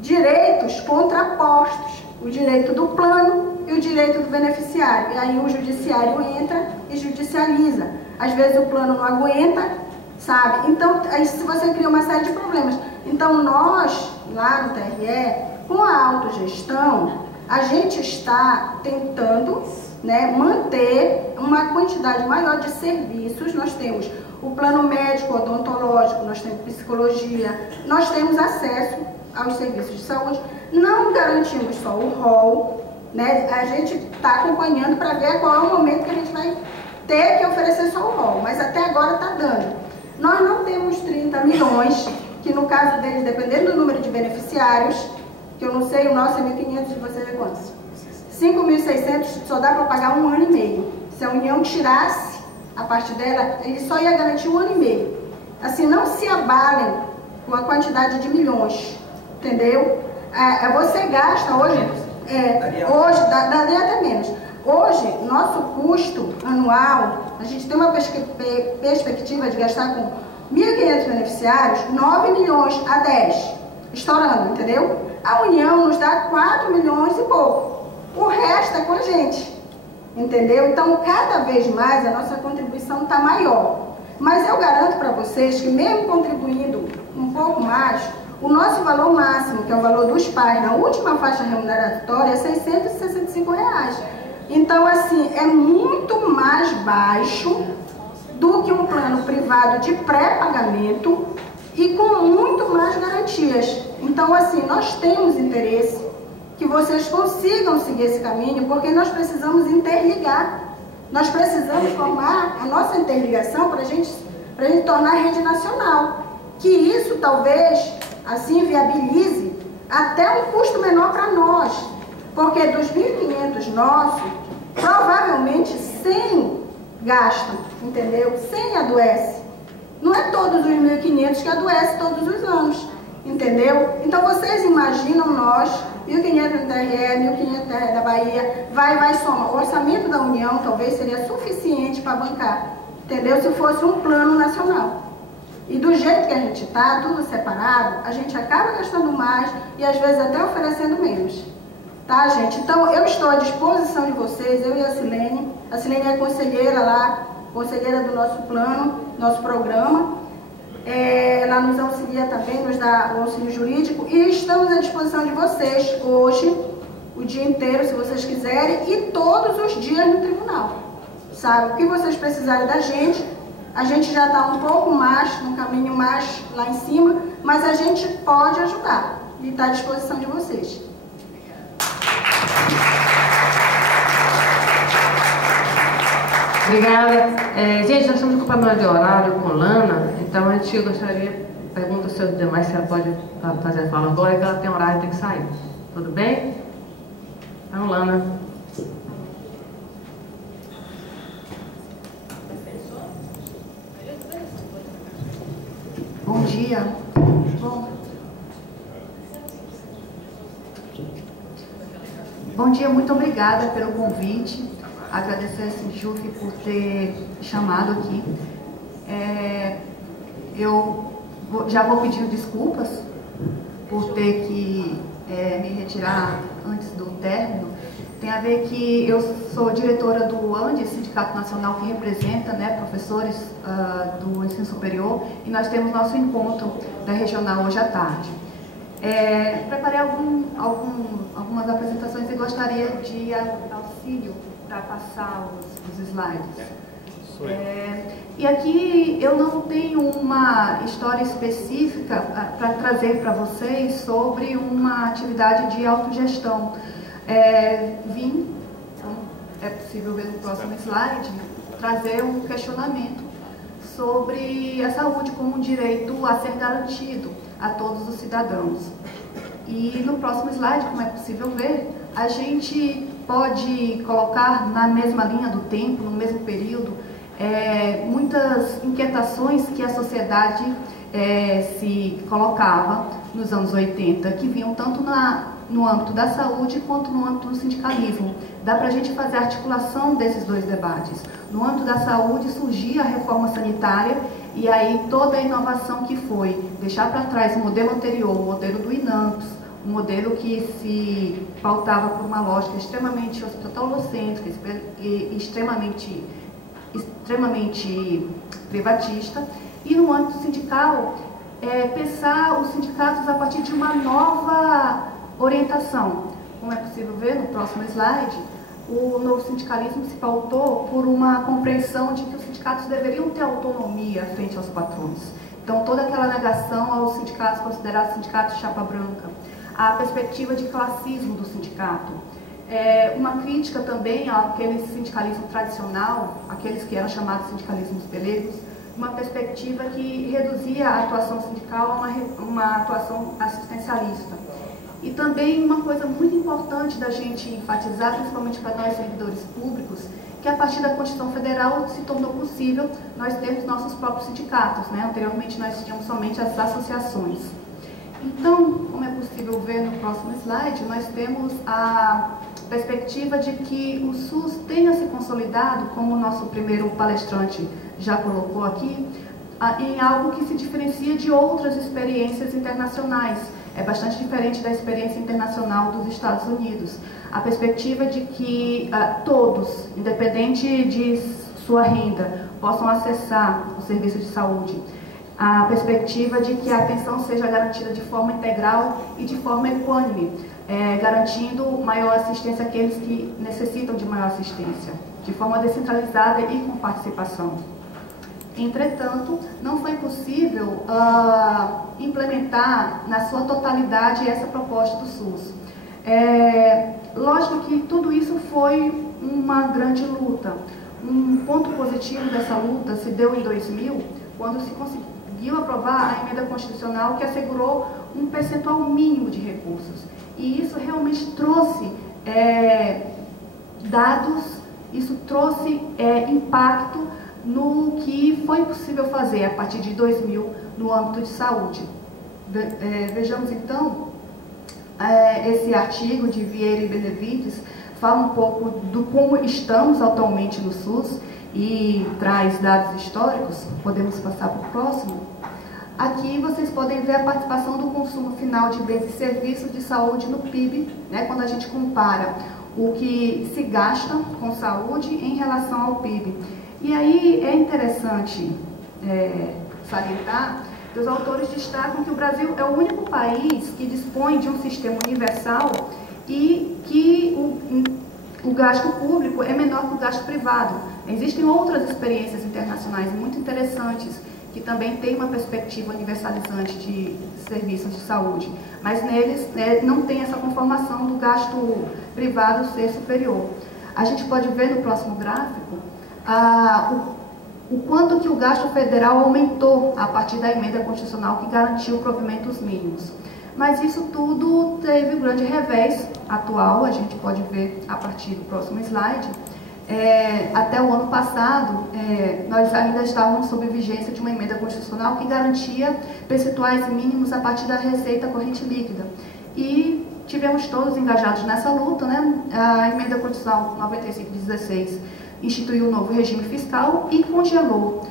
direitos contrapostos, o direito do plano e o direito do beneficiário. E aí o judiciário entra e judicializa. Às vezes o plano não aguenta, sabe? Então, aí se você cria uma série de problemas. Então nós, lá no TRE, com a autogestão, a gente está tentando, né, manter uma quantidade maior de serviços. Nós temos o plano médico, odontológico, nós temos psicologia, nós temos acesso aos serviços de saúde. Não garantimos só o rol, né? A gente está acompanhando para ver qual é o momento que a gente vai ter que oferecer só o rol, mas até agora está dando. Nós não temos 30 milhões, que no caso deles, dependendo do número de beneficiários, que eu não sei, o nosso é 1.500, de você ver quantos? 5.600 só dá para pagar 1 ano e meio. Se a União tirasse a parte dela, ele só ia garantir 1 ano e meio. Assim, não se abalem com a quantidade de milhões, entendeu? Você gasta hoje, daria até menos. Hoje, nosso custo anual, a gente tem uma perspectiva de gastar com 1.500 beneficiários, 9 milhões a 10, estourando, entendeu? A União nos dá 4 milhões e pouco. O resto é com a gente, entendeu? Então, cada vez mais a nossa contribuição está maior. Mas eu garanto para vocês que mesmo contribuindo um pouco mais, o nosso valor máximo, que é o valor dos pais, na última faixa remuneratória, é R$ 665. Então, assim, é muito mais baixo do que um plano privado de pré-pagamento e com muito mais garantias. Então, assim, nós temos interesse que vocês consigam seguir esse caminho, porque nós precisamos interligar. Nós precisamos formar a nossa interligação para a gente tornar a rede nacional. Que isso, talvez, assim, viabilize até um custo menor para nós. Porque dos 1.500 nossos, provavelmente 100 gastam, entendeu? 100 adoece. Não é todos os 1.500 que adoecem todos os anos. entendeu? Então vocês imaginam nós, 1.500 no TRE, 1.500 da Bahia, vai soma. O orçamento da União talvez seria suficiente para bancar, entendeu? Se fosse um plano nacional. E do jeito que a gente está, tudo separado, a gente acaba gastando mais e às vezes até oferecendo menos. Tá, gente? Então, eu estou à disposição de vocês, eu e a Silene. A Silene é conselheira lá, conselheira do nosso plano, nosso programa. Ela nos auxilia também, nos dá o auxílio jurídico. E estamos à disposição de vocês hoje, o dia inteiro, se vocês quiserem, e todos os dias no tribunal. Sabe? O que vocês precisarem da gente, a gente já está um pouco mais, num caminho mais lá em cima, mas a gente pode ajudar e está à disposição de vocês. Obrigada. Gente, nós estamos com problema de horário com Lana, então a gente gostaria, pergunta se os demais se ela pode fazer a fala agora, que ela tem horário e tem que sair. Tudo bem? Então, Lana. Bom dia. Bom dia, muito obrigada pelo convite. Agradecer a Sinjuf por ter chamado aqui. Eu já vou pedir desculpas por ter que me retirar antes do término. Tem a ver que eu sou diretora do ANDE, Sindicato Nacional que representa, né, professores do ensino superior, e nós temos nosso encontro da regional hoje à tarde. Preparei algumas apresentações e gostaria de auxílio para passar os slides. E aqui eu não tenho uma história específica para trazer para vocês sobre uma atividade de autogestão. Vim, como é possível ver no próximo slide, trazer um questionamento sobre a saúde como um direito a ser garantido a todos os cidadãos. E no próximo slide, como é possível ver, a gente pode colocar na mesma linha do tempo, no mesmo período, muitas inquietações que a sociedade se colocava nos anos 80, que vinham tanto no âmbito da saúde quanto no âmbito do sindicalismo. Dá para a gente fazer a articulação desses dois debates. No âmbito da saúde surgia a reforma sanitária e aí toda a inovação que foi deixar para trás o modelo anterior, o modelo do INAMPS, um modelo que se pautava por uma lógica extremamente hospitalocêntrica e extremamente privatista, e no âmbito sindical, pensar os sindicatos a partir de uma nova orientação. Como é possível ver no próximo slide, o novo sindicalismo se pautou por uma compreensão de que os sindicatos deveriam ter autonomia frente aos patrões. Então, toda aquela negação aos sindicatos considerados sindicatos chapa branca, a perspectiva de classismo do sindicato, uma crítica também àquele sindicalismo tradicional, aqueles que eram chamados sindicalismos pelegos, uma perspectiva que reduzia a atuação sindical a uma atuação assistencialista. E também uma coisa muito importante da gente enfatizar, principalmente para nós servidores públicos, que a partir da Constituição Federal se tornou possível nós termos nossos próprios sindicatos, né? Anteriormente nós tínhamos somente as associações. Então, como é possível ver no próximo slide, nós temos a perspectiva de que o SUS tenha se consolidado, como o nosso primeiro palestrante já colocou aqui, em algo que se diferencia de outras experiências internacionais. É bastante diferente da experiência internacional dos Estados Unidos. A perspectiva de que todos, independente de sua renda, possam acessar o serviço de saúde. A perspectiva de que a atenção seja garantida de forma integral e de forma equânime, garantindo maior assistência àqueles que necessitam de maior assistência, de forma descentralizada e com participação. Entretanto, não foi possível implementar na sua totalidade essa proposta do SUS. Lógico que tudo isso foi uma grande luta. Um ponto positivo dessa luta se deu em 2000, quando se conseguiu aprovar a emenda constitucional que assegurou um percentual mínimo de recursos. E isso realmente trouxe dados, isso trouxe impacto no que foi possível fazer a partir de 2000 no âmbito de saúde. Vejamos então, esse artigo de Vieira e Benevides fala um pouco do como estamos atualmente no SUS e traz dados históricos. Podemos passar para o próximo. Aqui vocês podem ver a participação do consumo final de bens e serviços de saúde no PIB, né, quando a gente compara o que se gasta com saúde em relação ao PIB. E aí é interessante salientar que os autores destacam que o Brasil é o único país que dispõe de um sistema universal e que o gasto público é menor que o gasto privado. Existem outras experiências internacionais muito interessantes que também têm uma perspectiva universalizante de serviços de saúde, mas neles não tem essa conformação do gasto privado ser superior. A gente pode ver no próximo gráfico o quanto que o gasto federal aumentou a partir da emenda constitucional que garantiu provimentos mínimos. Mas isso tudo teve um grande revés atual, a gente pode ver a partir do próximo slide. Até o ano passado, nós ainda estávamos sob vigência de uma emenda constitucional que garantia percentuais mínimos a partir da receita corrente líquida. E tivemos todos engajados nessa luta, né? A emenda constitucional 95 de 16 instituiu um novo regime fiscal e congelou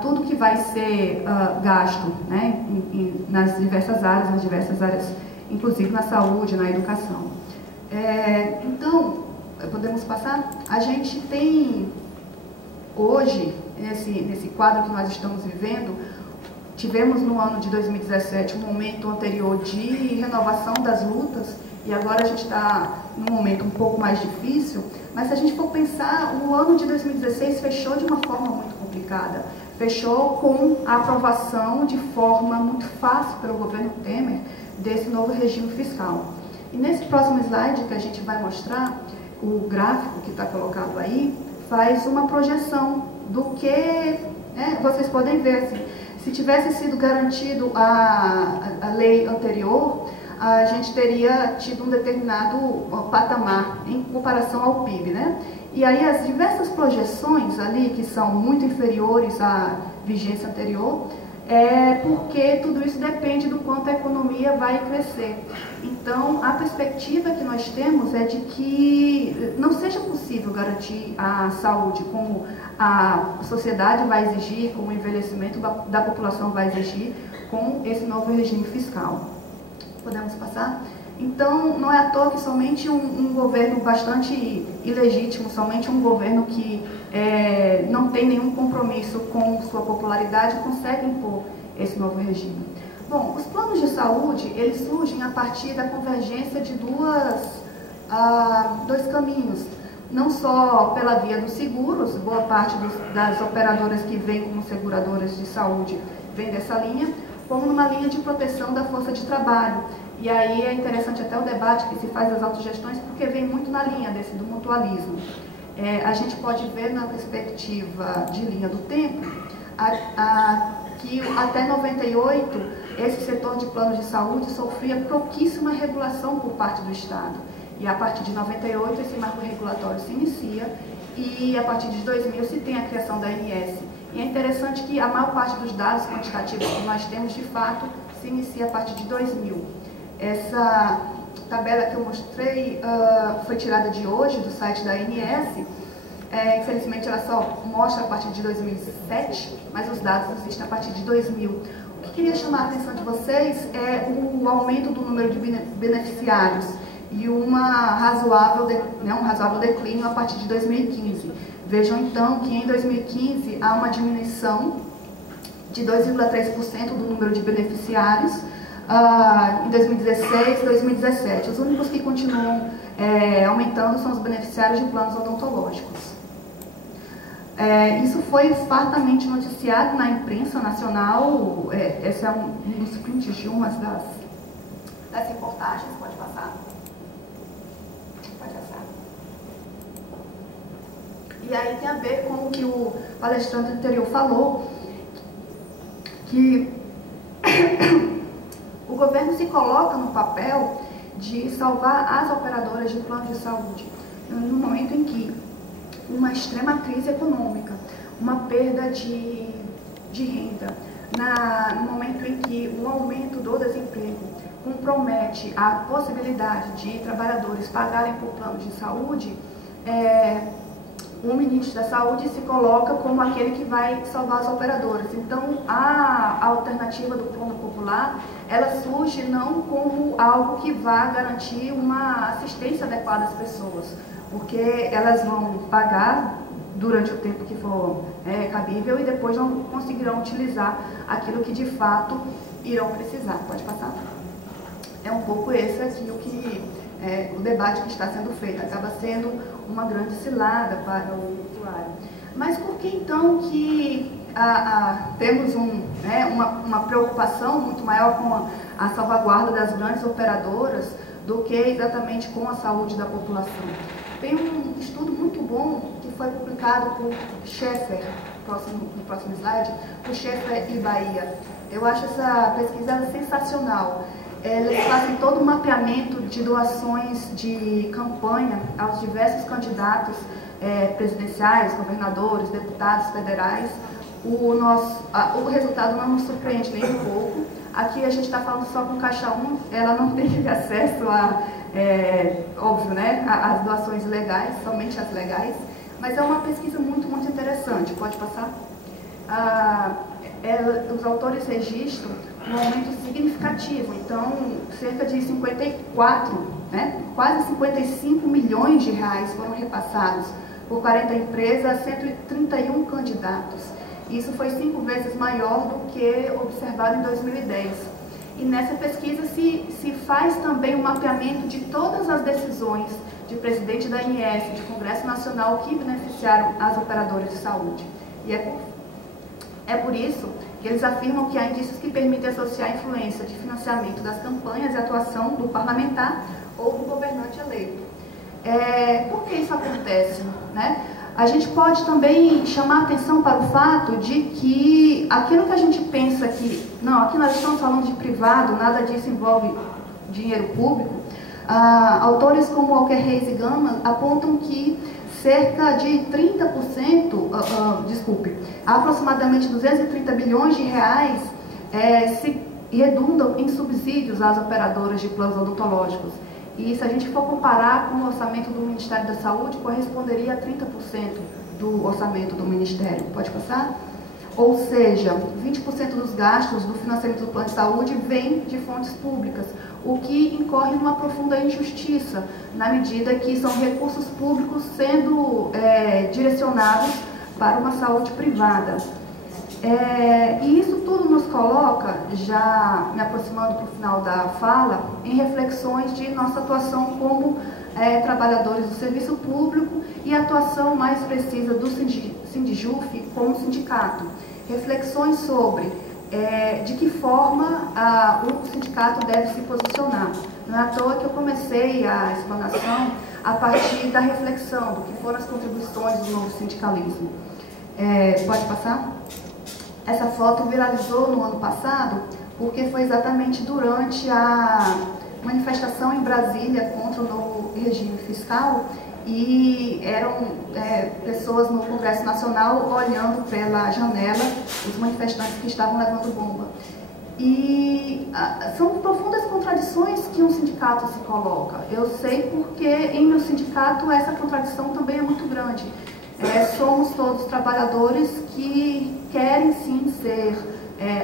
tudo que vai ser gasto, né? nas diversas áreas, inclusive na saúde, na educação. Então, podemos passar? A gente tem hoje, nesse quadro que nós estamos vivendo, tivemos no ano de 2017 um momento anterior de renovação das lutas e agora a gente está num momento um pouco mais difícil, mas se a gente for pensar, o ano de 2016 fechou de uma forma muito complicada. Fechou com a aprovação de forma muito fácil pelo governo Temer desse novo regime fiscal. E nesse próximo slide que a gente vai mostrar, o gráfico que está colocado aí faz uma projeção do que vocês podem ver. Assim, se tivesse sido garantido a lei anterior, a gente teria tido um determinado patamar em comparação ao PIB, né? E aí as diversas projeções ali, que são muito inferiores à vigência anterior, porque tudo isso depende do quanto a economia vai crescer. Então, a perspectiva que nós temos é de que não seja possível garantir a saúde como a sociedade vai exigir, como o envelhecimento da população vai exigir, com esse novo regime fiscal. Podemos passar? Então, não é à toa que somente um governo bastante ilegítimo, somente um governo que não tem nenhum compromisso com sua popularidade, consegue impor esse novo regime. Bom, os planos de saúde, eles surgem a partir da convergência de dois caminhos. Não só pela via dos seguros, boa parte das operadoras que vêm como seguradoras de saúde vem dessa linha, como numa linha de proteção da força de trabalho. E aí é interessante até o debate que se faz das autogestões, porque vem muito na linha do mutualismo. A gente pode ver na perspectiva de linha do tempo que até 98 esse setor de planos de saúde sofria pouquíssima regulação por parte do Estado. E a partir de 98 esse marco regulatório se inicia e a partir de 2000 se tem a criação da ANS. E é interessante que a maior parte dos dados quantitativos que nós temos, de fato, se inicia a partir de 2000. Essa tabela que eu mostrei foi tirada de hoje, do site da ANS. Infelizmente, ela só mostra a partir de 2007, mas os dados existem a partir de 2000. O que queria chamar a atenção de vocês é o aumento do número de beneficiários e um razoável declínio a partir de 2015. Vejam, então, que em 2015 há uma diminuição de 2,3% do número de beneficiários em 2016 e 2017. Os únicos que continuam aumentando são os beneficiários de planos odontológicos. Isso foi fartamente noticiado na imprensa nacional. Esse é um dos prints de umas das reportagens. Pode passar. Pode passar. E aí tem a ver com o que o palestrante anterior falou, que o governo se coloca no papel de salvar as operadoras de plano de saúde, no momento em que uma extrema crise econômica, uma perda de renda, no momento em que o aumento compromete a possibilidade de trabalhadores pagarem por planos de saúde, o ministro da Saúde se coloca como aquele que vai salvar as operadoras. Então, a alternativa do plano popular, ela surge não como algo que vá garantir uma assistência adequada às pessoas, porque elas vão pagar durante o tempo que for cabível e depois não conseguirão utilizar aquilo que de fato irão precisar. Pode passar? É um pouco esse aqui o debate que está sendo feito, acaba sendo uma grande cilada para o usuário. Mas por que então que temos uma preocupação muito maior com a salvaguarda das grandes operadoras do que exatamente com a saúde da população? Tem um estudo muito bom que foi publicado por Schaeffer, no próximo slide, por Schaeffer e Bahia. Eu acho essa pesquisa sensacional. Eles fazem todo um mapeamento de doações de campanha aos diversos candidatos presidenciais, governadores, deputados federais. O resultado não nos surpreende nem um pouco. Aqui a gente está falando só com Caixa 1, ela não teve acesso óbvio, né, as doações legais, somente as legais, mas é uma pesquisa muito, muito interessante. Pode passar? Os autores registram um aumento significativo, então cerca de 54, quase 55 milhões de reais foram repassados por 40 empresas a 131 candidatos. Isso foi 5 vezes maior do que observado em 2010. E nessa pesquisa se faz também um mapeamento de todas as decisões de presidente da ANS, de Congresso Nacional, que beneficiaram as operadoras de saúde. E é por isso que eles afirmam que há indícios que permitem associar a influência de financiamento das campanhas e atuação do parlamentar ou do governante eleito. Por que isso acontece, né? A gente pode também chamar a atenção para o fato de que aquilo que a gente pensa que, não, aqui nós estamos falando de privado, nada disso envolve dinheiro público, autores como Walker Reis e Gama apontam que cerca de 30%, aproximadamente 230 bilhões de reais se redundam em subsídios às operadoras de planos odontológicos. E se a gente for comparar com o orçamento do Ministério da Saúde, corresponderia a 30% do orçamento do Ministério. Pode passar? Ou seja, 20% dos gastos do financiamento do plano de saúde vem de fontes públicas, o que incorre numa profunda injustiça, na medida que são recursos públicos sendo direcionados para uma saúde privada. E isso tudo nos coloca, já me aproximando para o final da fala, em reflexões de nossa atuação como trabalhadores do serviço público e a atuação mais precisa do Sindijuf como sindicato. Reflexões sobre de que forma o sindicato deve se posicionar. Não é à toa que eu comecei a explanação a partir da reflexão do que foram as contribuições do novo sindicalismo. Pode passar? Essa foto viralizou no ano passado porque foi exatamente durante a manifestação em Brasília contra o novo regime fiscal e eram pessoas no Congresso Nacional olhando pela janela os manifestantes que estavam levando bomba. E são profundas contradições que um sindicato se coloca. Eu sei porque em meu sindicato essa contradição também é muito grande. Somos todos trabalhadores que querem sim ser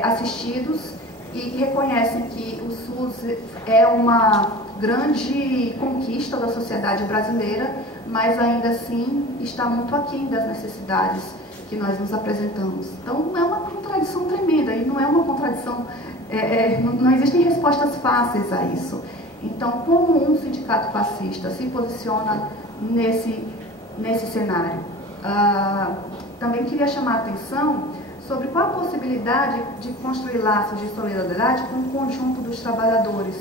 assistidos e que reconhecem que o SUS é uma grande conquista da sociedade brasileira, mas ainda assim está muito aquém das necessidades que nós nos apresentamos. Então é uma contradição tremenda e não é uma contradição, não existem respostas fáceis a isso. Então, como um sindicato fascista se posiciona nesse cenário? Também queria chamar a atenção sobre qual a possibilidade de construir laços de solidariedade com o conjunto dos trabalhadores.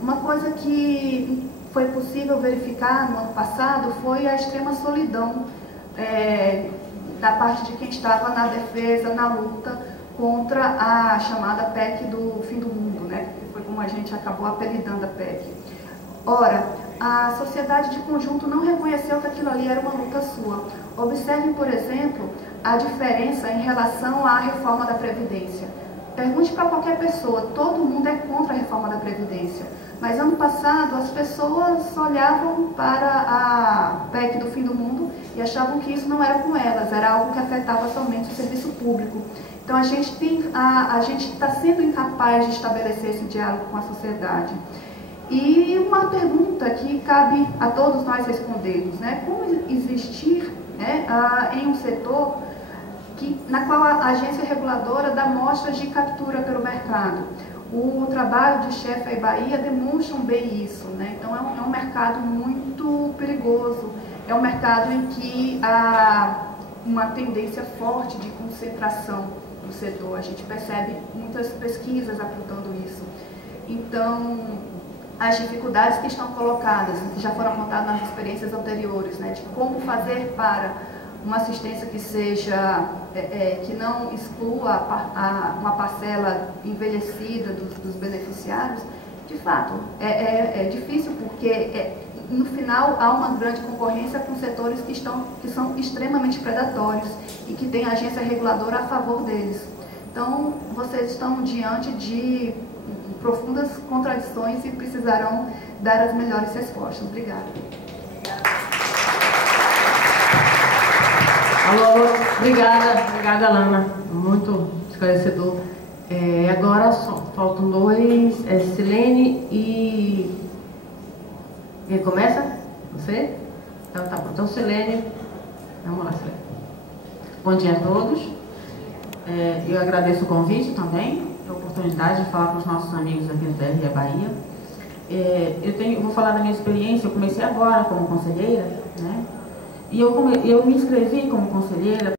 Uma coisa que foi possível verificar no ano passado foi a extrema solidão da parte de quem estava na defesa, na luta contra a chamada PEC do fim do mundo, né? Que foi como a gente acabou apelidando a PEC. Ora, a sociedade de conjunto não reconheceu que aquilo ali era uma luta sua. Observem, por exemplo, a diferença em relação à reforma da Previdência. pergunte para qualquer pessoa, todo mundo é contra a reforma da Previdência. Mas ano passado as pessoas olhavam para a PEC do fim do mundo e achavam que isso não era com elas, era algo que afetava somente o serviço público. Então a gente está sendo incapaz de estabelecer esse diálogo com a sociedade. E uma pergunta que cabe a todos nós respondermos, né? Como existir, né, em um setor na qual a agência reguladora dá mostras de captura pelo mercado? O trabalho de Chefa e Bahia demonstram bem isso, né? Então é um mercado muito perigoso, é um mercado em que há uma tendência forte de concentração no setor. A gente percebe muitas pesquisas apontando isso. Então, as dificuldades que estão colocadas, que já foram apontadas nas experiências anteriores, né, de como fazer para uma assistência que seja, que não exclua uma parcela envelhecida dos beneficiários, de fato, é difícil porque no final há uma grande concorrência com setores que são extremamente predatórios e que tem agência reguladora a favor deles. Então, vocês estão diante de profundas contradições e precisarão dar as melhores respostas. Obrigada. Alô, obrigada Lana, muito esclarecedor. Agora faltam dois, Silene e... Começa? Você? Então tá bom. Então Silene, vamos lá, Silene. Bom dia a todos. Eu agradeço o convite também, a oportunidade de falar para os nossos amigos aqui do TRE Bahia. Eu vou falar da minha experiência. Eu comecei agora como conselheira, né? E eu me inscrevi como conselheira